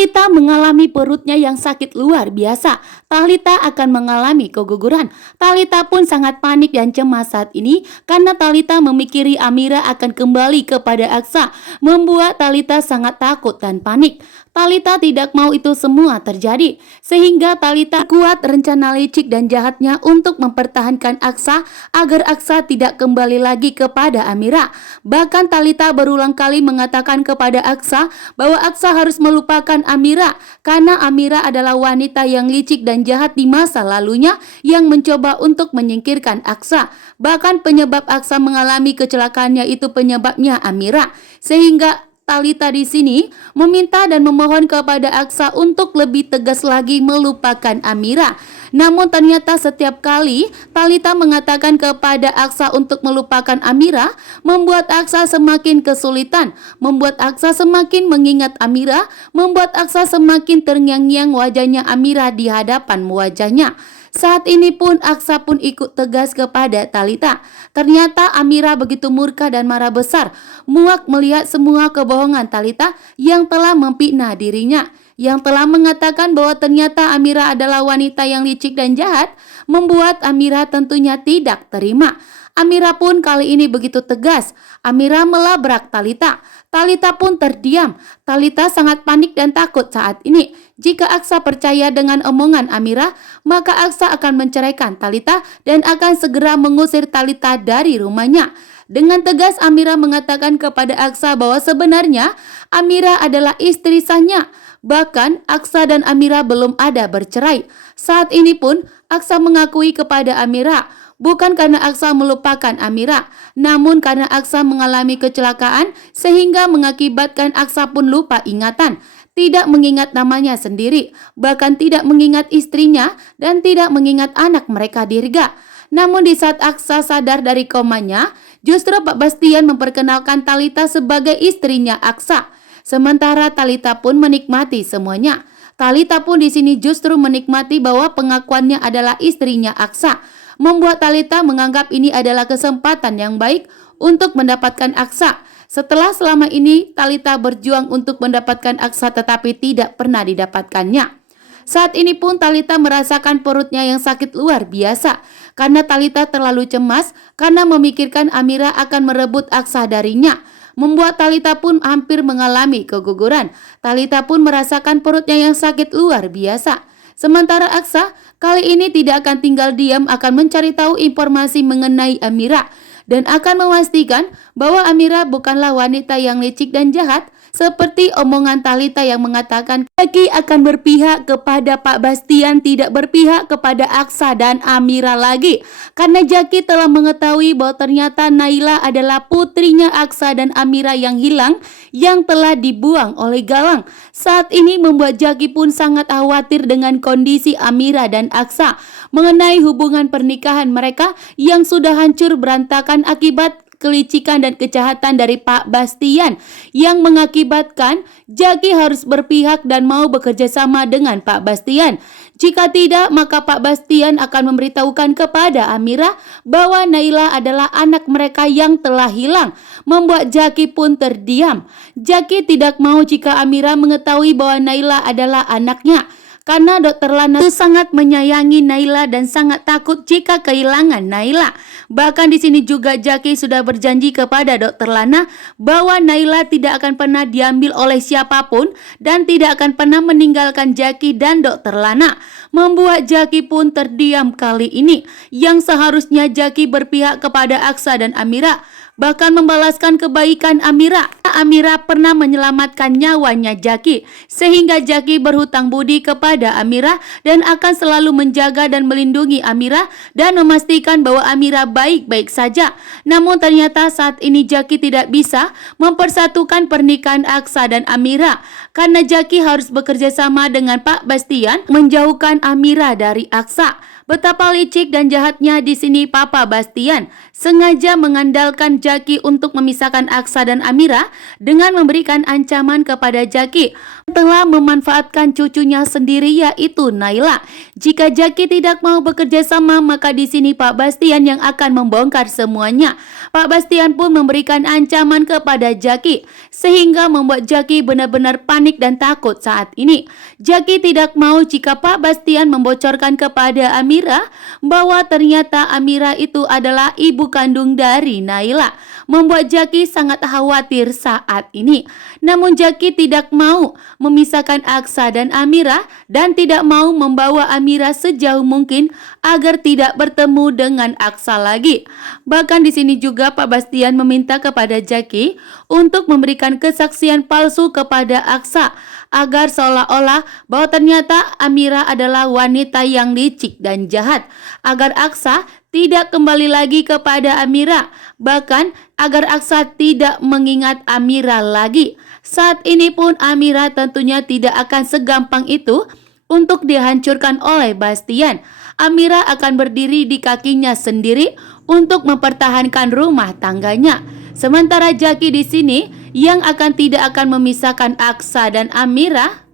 Talita mengalami perutnya yang sakit luar biasa. Talita akan mengalami keguguran. Talita pun sangat panik dan cemas saat ini karena Talita memikiri Amira akan kembali kepada Aksa, membuat Talita sangat takut dan panik. Talita tidak mau itu semua terjadi, sehingga Talita kuat rencana licik dan jahatnya untuk mempertahankan Aksa agar Aksa tidak kembali lagi kepada Amira. Bahkan Talita berulang kali mengatakan kepada Aksa bahwa Aksa harus melupakan Amira karena Amira adalah wanita yang licik dan jahat di masa lalunya yang mencoba untuk menyingkirkan Aksa. Bahkan penyebab Aksa mengalami kecelakaannya itu penyebabnya Amira, sehingga Talita di sini meminta dan memohon kepada Aksa untuk lebih tegas lagi melupakan Amira. Namun ternyata setiap kali Talita mengatakan kepada Aksa untuk melupakan Amira, membuat Aksa semakin kesulitan, membuat Aksa semakin mengingat Amira, membuat Aksa semakin terngiang-ngiang wajahnya Amira di hadapan wajahnya. Saat ini pun Aksa pun ikut tegas kepada Talita. Ternyata Amira begitu murka dan marah besar, muak melihat semua kebohongan Talita yang telah memfitnah dirinya, yang telah mengatakan bahwa ternyata Amira adalah wanita yang licik dan jahat, membuat Amira tentunya tidak terima. Amira pun kali ini begitu tegas. Amira melabrak Talita. Talita pun terdiam. Talita sangat panik dan takut saat ini. Jika Aksa percaya dengan omongan Amira, maka Aksa akan menceraikan Talita dan akan segera mengusir Talita dari rumahnya. Dengan tegas Amira mengatakan kepada Aksa bahwa sebenarnya Amira adalah istri sahnya. Bahkan Aksa dan Amira belum ada bercerai. Saat ini pun Aksa mengakui kepada Amira, bukan karena Aksa melupakan Amira, namun karena Aksa mengalami kecelakaan sehingga mengakibatkan Aksa pun lupa ingatan. Tidak mengingat namanya sendiri, bahkan tidak mengingat istrinya dan tidak mengingat anak mereka Dirga. Namun di saat Aksa sadar dari komanya, justru Pak Bastian memperkenalkan Talita sebagai istrinya Aksa. Sementara Talita pun menikmati semuanya. Talita pun di sini justru menikmati bahwa pengakuannya adalah istrinya Aksa, membuat Talita menganggap ini adalah kesempatan yang baik untuk mendapatkan Aksa. Setelah selama ini Talita berjuang untuk mendapatkan Aksa tetapi tidak pernah didapatkannya. Saat ini pun Talita merasakan perutnya yang sakit luar biasa karena Talita terlalu cemas karena memikirkan Amira akan merebut Aksa darinya, membuat Talita pun hampir mengalami keguguran. Talita pun merasakan perutnya yang sakit luar biasa. Sementara Aksa kali ini tidak akan tinggal diam, akan mencari tahu informasi mengenai Amira dan akan memastikan bahwa Amira bukanlah wanita yang licik dan jahat seperti omongan Talita yang mengatakan Jaki akan berpihak kepada Pak Bastian, tidak berpihak kepada Aksa dan Amira lagi. Karena Jaki telah mengetahui bahwa ternyata Naila adalah putrinya Aksa dan Amira yang hilang, yang telah dibuang oleh Galang. Saat ini membuat Jaki pun sangat khawatir dengan kondisi Amira dan Aksa mengenai hubungan pernikahan mereka yang sudah hancur berantakan akibat kelicikan dan kejahatan dari Pak Bastian yang mengakibatkan Jaki harus berpihak dan mau bekerja sama dengan Pak Bastian. Jika tidak, maka Pak Bastian akan memberitahukan kepada Amira bahwa Naila adalah anak mereka yang telah hilang, membuat Jaki pun terdiam. Jaki tidak mau jika Amira mengetahui bahwa Naila adalah anaknya, karena Dr. Lana sangat menyayangi Naila dan sangat takut jika kehilangan Naila. Bahkan di sini juga Jaki sudah berjanji kepada Dr. Lana bahwa Naila tidak akan pernah diambil oleh siapapun dan tidak akan pernah meninggalkan Jaki dan Dr. Lana, membuat Jaki pun terdiam kali ini. Yang seharusnya Jaki berpihak kepada Aksa dan Amira, bahkan membalaskan kebaikan Amira. Amira pernah menyelamatkan nyawanya Jaki, sehingga Jaki berhutang budi kepada Amira dan akan selalu menjaga dan melindungi Amira dan memastikan bahwa Amira baik-baik saja. Namun ternyata saat ini Jaki tidak bisa mempersatukan pernikahan Aksa dan Amira karena Jaki harus bekerja sama dengan Pak Bastian menjauhkan Amira dari Aksa. Betapa licik dan jahatnya di sini Papa Bastian sengaja mengandalkan Jaki untuk memisahkan Aksa dan Amira dengan memberikan ancaman kepada Jaki telah memanfaatkan cucunya sendiri yaitu Naila. Jika Jaki tidak mau bekerja sama, maka di sini Pak Bastian yang akan membongkar semuanya. Pak Bastian pun memberikan ancaman kepada Jaki sehingga membuat Jaki benar-benar panik dan takut saat ini. Jaki tidak mau jika Pak Bastian membocorkan kepada Amira bahwa ternyata Amira itu adalah ibu kandung dari Naila, membuat Jaki sangat khawatir saat ini. Namun Jaki tidak mau memisahkan Aksa dan Amira dan tidak mau membawa Amira sejauh mungkin agar tidak bertemu dengan Aksa lagi. Bahkan di sini juga Pak Bastian meminta kepada Jaki untuk memberikan kesaksian palsu kepada Aksa agar seolah-olah bahwa ternyata Amira adalah wanita yang licik dan jahat, agar Aksa tidak kembali lagi kepada Amira, bahkan agar Aksa tidak mengingat Amira lagi. Saat ini pun Amira tentunya tidak akan segampang itu untuk dihancurkan oleh Bastian. Amira akan berdiri di kakinya sendiri untuk mempertahankan rumah tangganya. Sementara Jaki di sini yang tidak akan memisahkan Aksa dan Amira